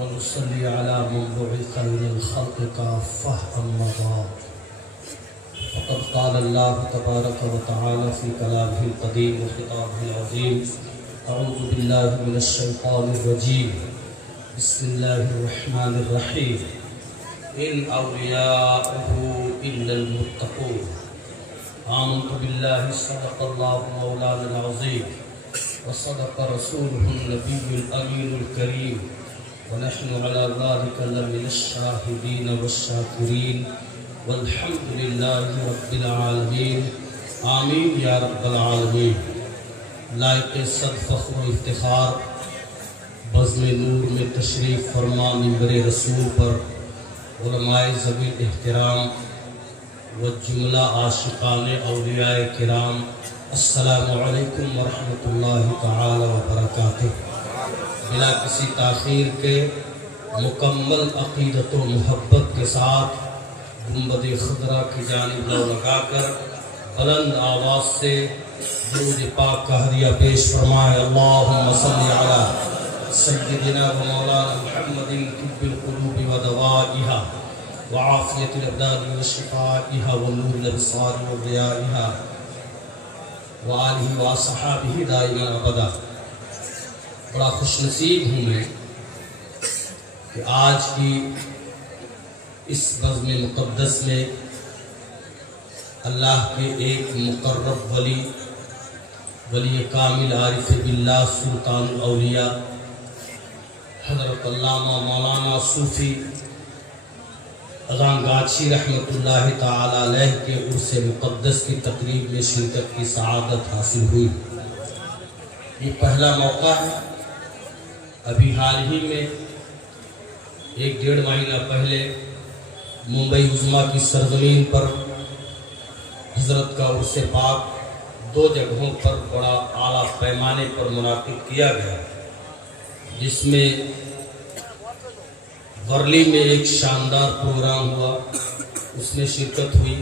ونصلي على من بعث من الخلق كافة أما بعد فقد قال الله تبارك وتعالى في كلامه القديم وخطابه العظيم أعوذ بالله من الشيطان الرجيم بسم الله الرحمن الرحيم إن أولياؤه إلا المتقون آمنت بالله صدق الله مولانا العظيم وصدق رسوله النبي الأمين الكريم ونحن على ذلك لمن الشاهدين والشاكرين والحمد لله رب العالمين آمین یا رب العالمین۔ لائق صد فخر و افتخار بزم نور میں تشریف فرما منبر رسول پر علماء ذوی احترام و جملہ عاشقان اولیاء کرام، السلام علیکم ورحمۃ اللہ تعالی وبرکاتہ۔ بلا کسی تاخیر کے مکمل عقیدت و محبت کے ساتھ گنبد خضرا کی جانب لو لگا کر بلند آواز سے درود پاک کا ہدیہ پیش فرمائے۔ اللہم صلی علی سیدنا و مولانا محمد طب القلوب و دوائها وعافیت الابدان و شفائها و نور الابصار و ضیائها وآلہ و صحابہ دائما ابدا۔ بڑا خوش نصیب ہوں میں کہ آج کی اس بزم مقدس میں اللہ کے ایک مقرب ولی کامل عارف باللہ سلطان الاولیاء حضرت علامہ مولانا صوفی اذانگاچھی رحمۃ اللہ تعالی علیہ کے عرس مقدس کی تقریب میں شرکت کی سعادت حاصل ہوئی۔ یہ پہلا موقع ہے۔ ابھی حال ہی میں 1-1.5 مہینہ پہلے ممبئی عظمیٰ کی سرزمین پر حضرت کا عرس پاک 2 جگہوں پر بڑا اعلیٰ پیمانے پر منعقد کیا گیا، جس میں ورلی میں ایک شاندار پروگرام ہوا، اس میں شرکت ہوئی،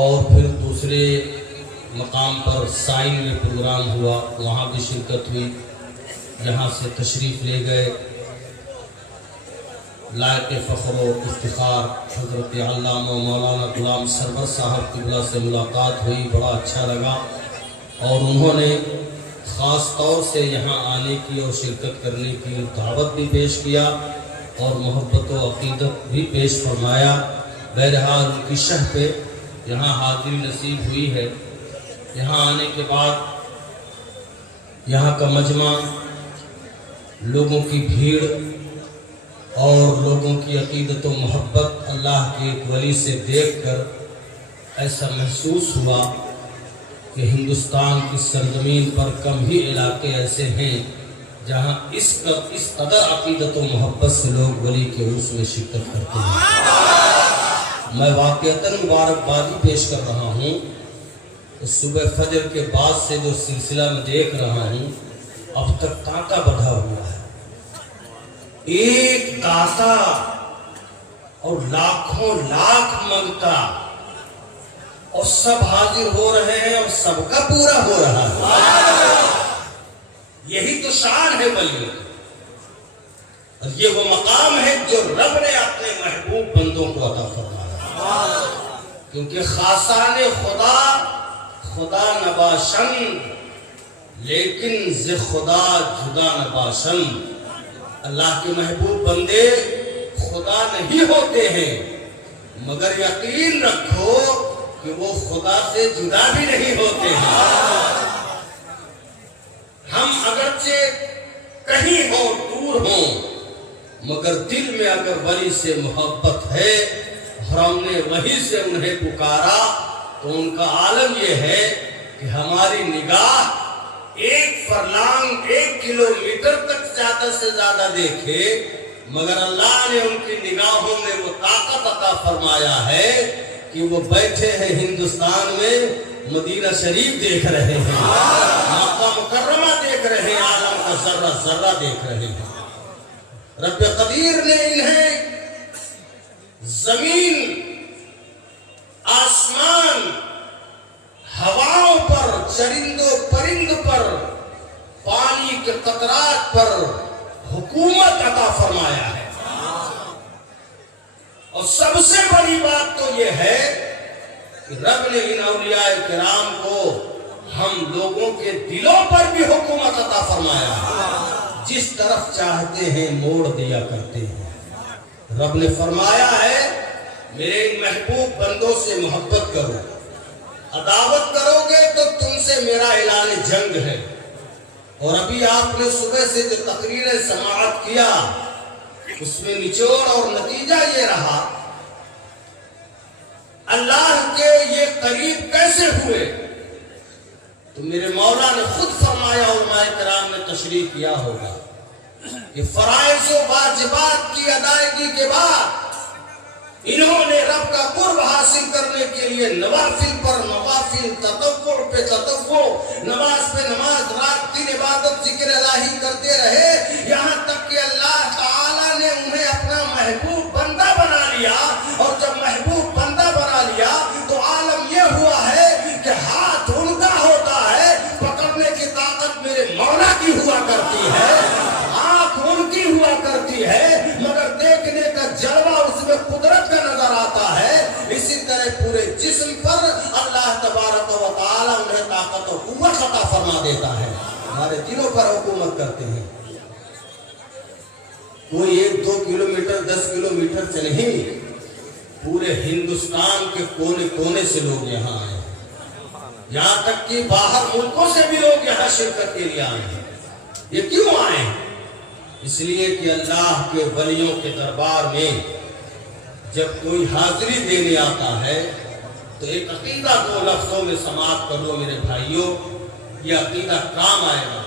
اور پھر دوسرے مقام پر سائن میں پروگرام ہوا، وہاں بھی شرکت ہوئی۔ یہاں سے تشریف لے گئے لائق فخر و افتخار حضرت علامہ مولانا غلام سرور صاحب قبلہ سے ملاقات ہوئی، بڑا اچھا لگا، اور انہوں نے خاص طور سے یہاں آنے کی اور شرکت کرنے کی دعوت بھی پیش کیا اور محبت و عقیدت بھی پیش فرمایا۔ بہرحال ان کی شہ پہ یہاں حاضری نصیب ہوئی ہے۔ یہاں آنے کے بعد یہاں کا مجمع، لوگوں کی بھیڑ اور لوگوں کی عقیدت و محبت اللہ کے ایک ولی سے دیکھ کر ایسا محسوس ہوا کہ ہندوستان کی سرزمین پر کم ہی علاقے ایسے ہیں جہاں اس قدر عقیدت و محبت سے لوگ ولی کے عرس میں شرکت کرتے ہیں۔ میں واقعتاً مبارکبادی پیش کر رہا ہوں کہ صبح فجر کے بعد سے جو سلسلہ میں دیکھ رہا ہوں اب تک تانتا بڑھا ہوا ہے۔ ایک داتا اور لاکھوں لاکھ منگتا اور سب حاضر ہو رہے ہیں اور سب کا پورا ہو رہا ہے۔ یہی تو شان ہے ولیوں کی، اور یہ وہ مقام ہے جو رب نے اپنے محبوب بندوں کو عطا فرمایا، کیونکہ خاصان خدا نباشند لیکن ز خدا جدا نباشند۔ اللہ کے محبوب بندے خدا نہیں ہوتے ہیں، مگر یقین رکھو کہ وہ خدا سے جدا بھی نہیں ہوتے ہیں۔ ہم اگرچہ کہیں ہوں دور ہوں، مگر دل میں اگر ولی سے محبت ہے اور ہم نے وہی سے انہیں پکارا تو ان کا عالم یہ ہے کہ ہماری نگاہ 1 فرلانگ 1 کلومیٹر تک زیادہ سے زیادہ دیکھے، مگر اللہ نے ان کی نگاہوں میں وہ طاقت عطا فرمایا ہے کہ وہ بیٹھے ہیں ہندوستان میں مدینہ شریف دیکھ رہے ہیں، مکہ مکرمہ دیکھ رہے ہیں، عالم کا ذرہ ذرہ دیکھ رہے ہیں۔ رب قدیر نے انہیں زمین، آسمان، ہواؤں پر، چرند و پرند پر، پانی کے قطرات پر، हुकूमत अता फरमाया है। और सबसे बड़ी बात तो ये है कि रब ने इन औलियाए किराम को हम लोगों के दिलों पर भी हुकूमत अता फरमाया है। जिस तरफ चाहते हैं मोड़ दिया करते हैं। रब ने फरमाया है मेरे इन महबूब बंदों से मोहब्बत करो, अदावत करोगे तो तुमसे मेरा ऐलान जंग है। और अभी आपने सुबह से जो तकरीर समाअत किया उसमें निचोड़ और नतीजा ये रहा, अल्लाह के ये करीब कैसे हुए? तो मेरे मौला ने खुद फरमाया, उलमाए किराम ने तशरीह किया होगा कि फराइज़ व वाजिबात की अदायगी के बाद इन्होंने रब का कुर्ब हासिल करने के लिए नवाफिल पर नवाफिल, ततव्वु पे ततव्वु, नमाज पे नमाज, रात दिन इबादत जिक्र इलाही करते रहे, यहाँ तक कि अल्लाह ताला ने उन्हें अपना महबूब बंदा बना लिया। और जब महबूब बंदा बना लिया तो आलम यह हुआ है कि हाथ उनका होता है, पकड़ने की ताकत मेरे मौला की हुआ करती है, आंख उनकी हुआ करती है, मगर देखने का जलवा उसमें कुदरत का नजर आता है। इसी तरह पूरे जिस्म पर अल्लाह तबारक व तआला उन्हें ताकत और कुव्वत अता फरमा देता है, हमारे दिलों पर हुकूमत करते हैं। कोई 1-2 किलोमीटर 10 किलोमीटर से नहीं, पूरे हिंदुस्तान के कोने कोने से लोग यहाँ आए, यहाँ तक कि बाहर मुल्कों से भी लोग यहाँ शिरकत के लिए आए हैं। ये क्यों आए? इसलिए कि अल्लाह के वलियों के दरबार में जब कोई हाजिरी देने आता है तो एक अकीदा 2 लफ्जों में समाप्त कर लो मेरे भाइयों, ये अकीदा काम आएगा।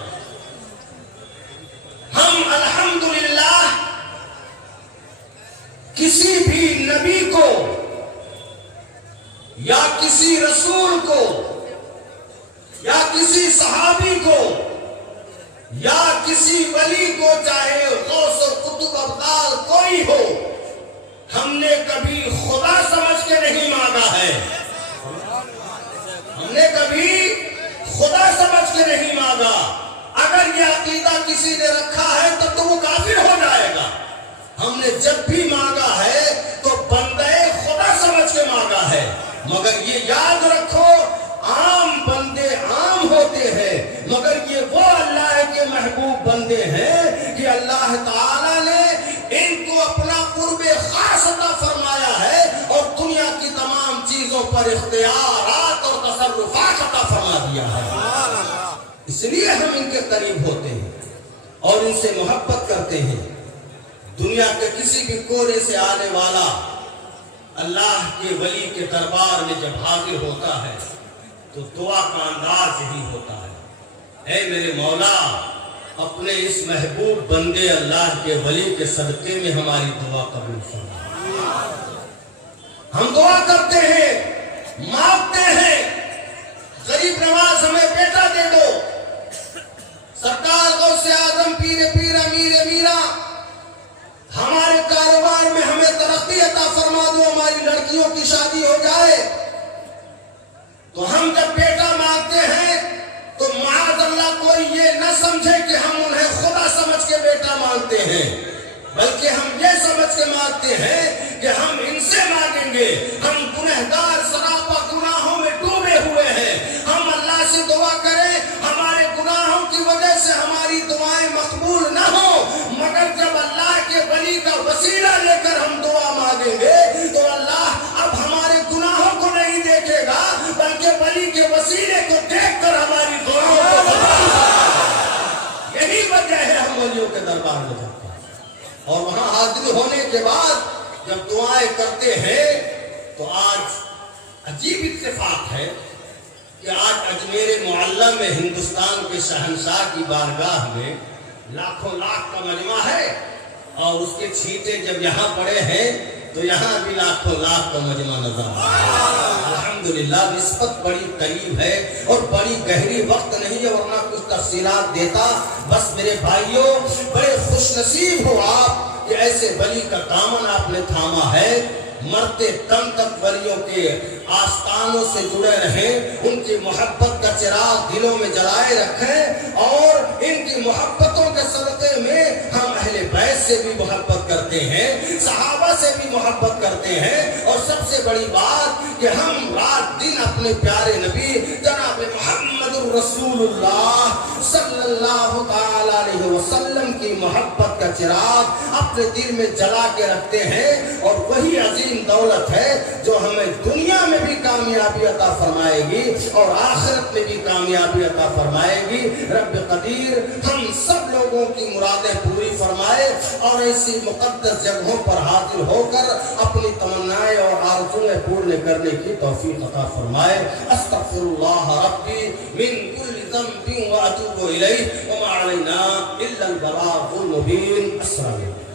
हम अल्हम्दुलिल्लाह किसी भी नबी को या किसी रसूल को या किसी सहाबी को या किसी वली को, चाहे गौस और कुतुब अब्दाल कोई हो, हमने कभी खुदा समझ के नहीं मांगा है। हमने कभी खुदा समझ के नहीं मांगा। अगर यह अकीदा किसी ने रखा है तब तो वो काफिर हो जाएगा। हमने जब भी मांगा है तो बंदे खुदा समझ के मांगा है। मगर ये याद रखो, आम बंदे आम होते हैं, मगर ये वो अल्लाह के महबूब बंदे हैं कि अल्लाह ताला ने इनको अपना कुर्बे खास अता फरमाया है और दुनिया की तमाम चीजों पर इख्तियारात और तसर्रुफात अता फरमा दिया है। इसलिए हम इनके करीब होते हैं और इनसे मोहब्बत करते हैं। दुनिया के किसी भी कोने से आने वाला अल्लाह के वली के दरबार में जब हाजिर होता है तो दुआ का अंदाज ही होता है, ऐ मेरे मौला अपने इस महबूब बंदे अल्लाह के वली के सदके में हमारी दुआ कबूल फरमा। हम दुआ करते हैं, मांगते हैं, गरीब नवाज हमें बेटा दे दो, सरकार गौसे आजम पीर पीर अमीर मीरा हमारे कारोबार में हमें तरक्की अता फरमा दो, हमारी लड़कियों की शादी हो जाए। तो हम जब बेटा मांगते हैं तो माअज़ल्लाह कोई ये न समझे कि हम उन्हें खुदा समझ के बेटा मांगते हैं, बल्कि हम ये समझ के मांगते हैं कि हम इनसे मांगेंगे। हम गुनहगार सरापा गुनाहों में डूबे हुए हैं। हम अल्लाह से दुआ करें हमारे गुनाहों की वजह से हमारी दुआएं मकबूल न हो, मगर जब अल्लाह के वली का वसीला लेकर हम दुआ मांगेंगे तो अल्लाह अब हमारे गुनाहों को नहीं देखेगा, बल्कि वली के वसीले को देखकर हमारी दुआओं को यही वजह है हम वलियों के दरबार में जाते हैं और वहां हाजिर होने के बाद जब दुआएं करते हैं तो आज अजीब इत्तेफाक है कि आज अजमेर मुअल्ला में हिंदुस्तान के शहंशाह की बारगाह में लाखों लाख का मजमा है और उसके छींटे जब यहाँ पड़े हैं तो यहाँ भी लाखों लाख का मजमा नजर आ रहा है। अल्हम्दुलिल्लाह निस्बत बड़ी करीब है और बड़ी गहरी, वक्त नहीं है वरना कुछ तफसीलात देता। बस मेरे भाइयों बड़े खुशनसीब हो आप कि ऐसे वली का दामन आपने थामा है। मरते दम तक वलियों के आस्थानों से जुड़े रहें, उनकी मोहब्बत का चिराग दिलों में जलाए रखें और इनकी मोहब्बतों के सदक़े में हम سے بھی محبت کرتے ہیں, صحابہ سے بھی محبت کرتے ہیں, اور سب سے بڑی بات کہ ہم رات دن اپنے پیارے نبی جناب محمد الرسول اللہ صلی اللہ تعالی علیہ وسلم کی محبت کا چراغ اپنے دل میں جلا کے رکھتے ہیں, اور وہی عظیم دولت ہے جو ہمیں دنیا میں بھی کامیابی عطا فرمائے گی اور آخرت میں بھی کامیابی عطا فرمائے گی. رب قدیر ہم سب لوگوں کی مرادیں پوری فرمائے اور ایسی مقدس جگہوں پر حاضر ہو کر اپنی تمنائیں اور آرزویں پورن کرنے کی توفیق عطا فرمائے. استغفر اللہ ربی من کل ذنب واتوب الیہ وما علینا الا البلاغ المبین. السلام علیکم.